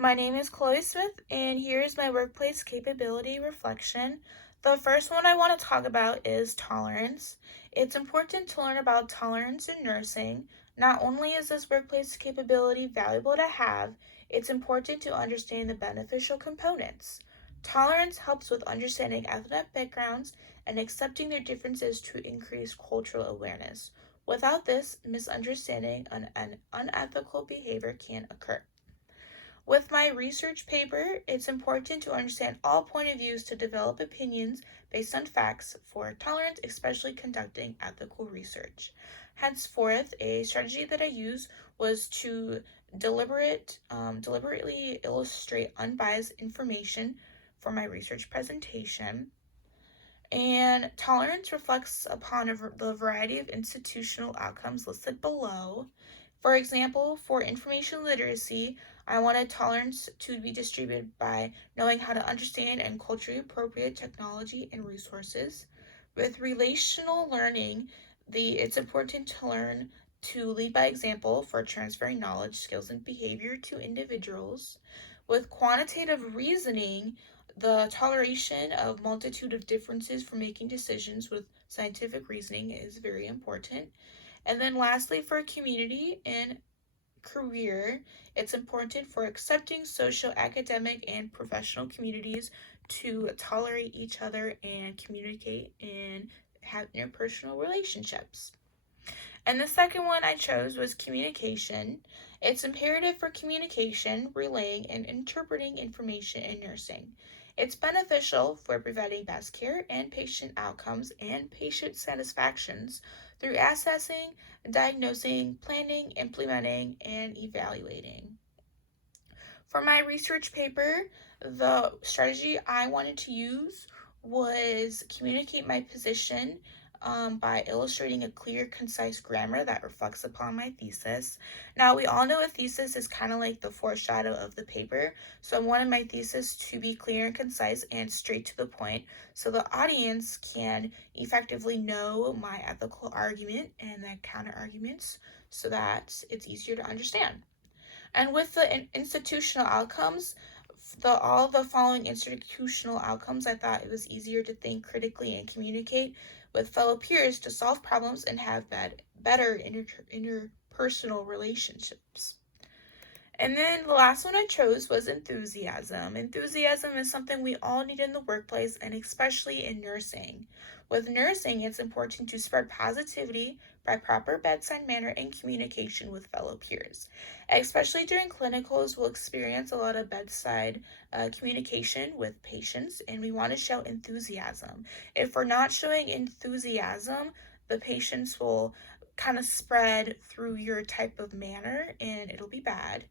My name is Chloe Smith, and here is my workplace capability reflection. The first one I want to talk about is tolerance. It's important to learn about tolerance in nursing. Not only is this workplace capability valuable to have, it's important to understand the beneficial components. Tolerance helps with understanding ethnic backgrounds and accepting their differences to increase cultural awareness. Without this, misunderstanding and unethical behavior can occur. With my research paper, it's important to understand all point of views to develop opinions based on facts for tolerance, especially conducting ethical research. Henceforth, a strategy that I used was to deliberately illustrate unbiased information for my research presentation. And tolerance reflects upon the variety of institutional outcomes listed below. For example, for information literacy, I wanted tolerance to be distributed by knowing how to understand and culturally appropriate technology and resources. With relational learning, it's important to learn to lead by example for transferring knowledge, skills, and behavior to individuals. With quantitative reasoning, the toleration of multitude of differences for making decisions with scientific reasoning is very important. And then lastly, for community and career, it's important for accepting social, academic, and professional communities to tolerate each other and communicate and have interpersonal relationships. And the second one I chose was communication. It's imperative for communication, relaying, and interpreting information in nursing. It's beneficial for providing best care and patient outcomes and patient satisfactions through assessing, diagnosing, planning, implementing, and evaluating. For my research paper, the strategy I wanted to use was communicate my position by illustrating a clear, concise grammar that reflects upon my thesis. Now, we all know a thesis is kind of like the foreshadow of the paper, so I wanted my thesis to be clear and concise and straight to the point so the audience can effectively know my ethical argument and the counter arguments so that it's easier to understand. And with the institutional outcomes, all the following institutional outcomes, I thought it was easier to think critically and communicate with fellow peers to solve problems and have better interpersonal relationships. And then the last one I chose was enthusiasm. Enthusiasm is something we all need in the workplace and especially in nursing. With nursing, it's important to spread positivity by proper bedside manner and communication with fellow peers. Especially during clinicals, we'll experience a lot of bedside communication with patients, and we want to show enthusiasm. If we're not showing enthusiasm, the patients will kind of spread through your type of manner and it'll be bad.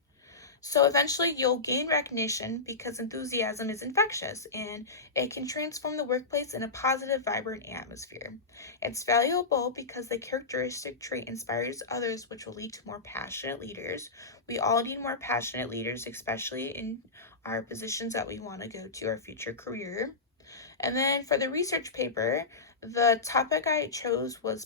So eventually you'll gain recognition because enthusiasm is infectious and it can transform the workplace in a positive, vibrant atmosphere. It's valuable because the characteristic trait inspires others, which will lead to more passionate leaders. We all need more passionate leaders, especially in our positions that we want to go to our future career. And then for the research paper, the topic I chose was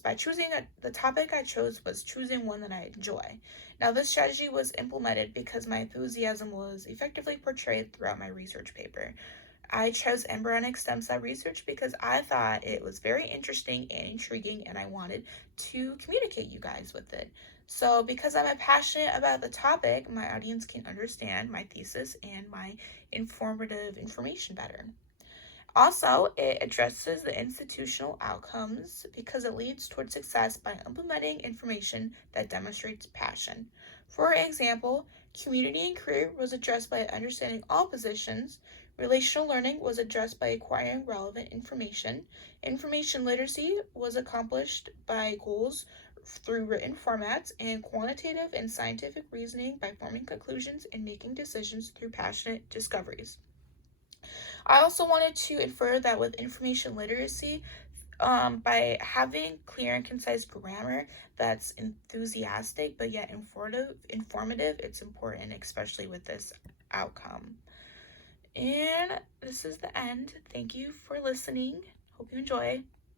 choosing one that I enjoy. Now this strategy was implemented because my enthusiasm was effectively portrayed throughout my research paper. I chose embryonic stem cell research because I thought it was very interesting and intriguing and I wanted to communicate you guys with it. So because I'm passionate about the topic, my audience can understand my thesis and my informative information better. Also, it addresses the institutional outcomes because it leads toward success by implementing information that demonstrates passion. For example, community and career was addressed by understanding all positions. Relational learning was addressed by acquiring relevant information. Information literacy was accomplished by goals through written formats, and quantitative and scientific reasoning by forming conclusions and making decisions through passionate discoveries. I also wanted to infer that with information literacy, by having clear and concise grammar that's enthusiastic but yet informative, it's important, especially with this outcome. And this is the end. Thank you for listening. Hope you enjoy.